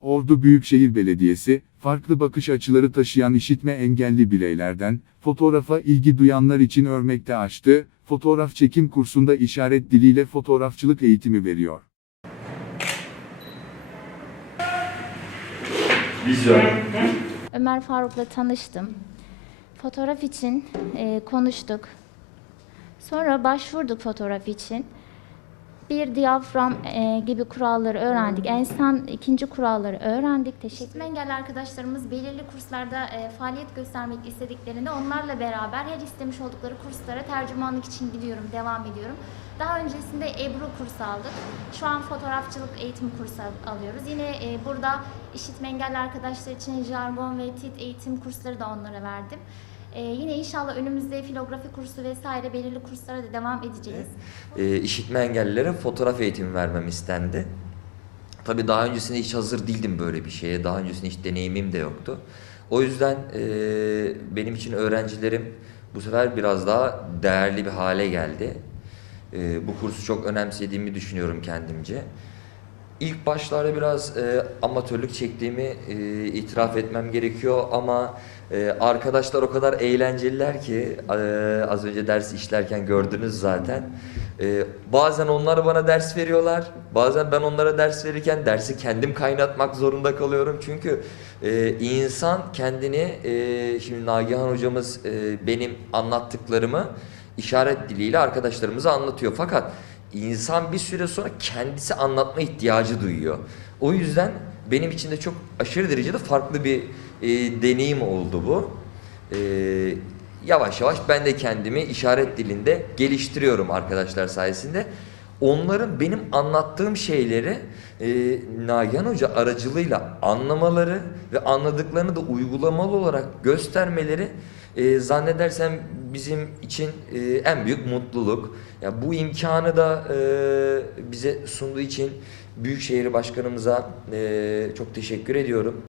Ordu Büyükşehir Belediyesi, farklı bakış açıları taşıyan işitme engelli bireylerden, fotoğrafa ilgi duyanlar için örmekte açtı, fotoğraf çekim kursunda işaret diliyle fotoğrafçılık eğitimi veriyor. Vizyon. Ömer Faruk'la tanıştım. Fotoğraf için e, konuştuk. Sonra başvurduk fotoğraf için. Bir diyafram e, gibi kuralları öğrendik. Ensan ikinci kuralları öğrendik. Teşekkür Engelli arkadaşlarımız belirli kurslarda e, faaliyet göstermek istediklerinde onlarla beraber her istemiş oldukları kurslara tercümanlık için gidiyorum, devam ediyorum. Daha öncesinde Ebru kursu aldık. Şu an fotoğrafçılık eğitim kursu al- alıyoruz. Yine e, burada işitme engelli arkadaşlar için jargon ve tit eğitim kursları da onlara verdim. E, yine inşallah önümüzde filografi kursu vesaire belirli kurslara da devam edeceğiz. e, işitme engellilere fotoğraf eğitimi vermem istendi. Tabii daha öncesinde hiç hazır değildim böyle bir şeye. Daha öncesinde hiç deneyimim de yoktu. O yüzden e, benim için öğrencilerim bu sefer biraz daha değerli bir hale geldi. E, bu kursu çok önemsediğimi düşünüyorum kendimce. İlk başlarda biraz e, amatörlük çektiğimi e, itiraf etmem gerekiyor ama e, arkadaşlar o kadar eğlenceliler ki e, az önce ders işlerken gördünüz zaten. E, bazen onlar bana ders veriyorlar, bazen ben onlara ders verirken dersi kendim kaynatmak zorunda kalıyorum. Çünkü e, insan kendini, e, şimdi Nagihan hocamız e, benim anlattıklarımı işaret diliyle arkadaşlarımıza anlatıyor. Fakat insan bir süre sonra kendisi anlatma ihtiyacı duyuyor. O yüzden benim için de çok aşırı derecede farklı bir e, deneyim oldu bu. E, yavaş yavaş ben de kendimi işaret dilinde geliştiriyorum arkadaşlar sayesinde. Onların benim anlattığım şeyleri e, Nagihan Hoca aracılığıyla anlamaları ve anladıklarını da uygulamalı olarak göstermeleri e, zannedersem bizim için e, en büyük mutluluk. Ya bu imkanı da e, bize sunduğu için Büyükşehir Başkanımıza e, çok teşekkür ediyorum.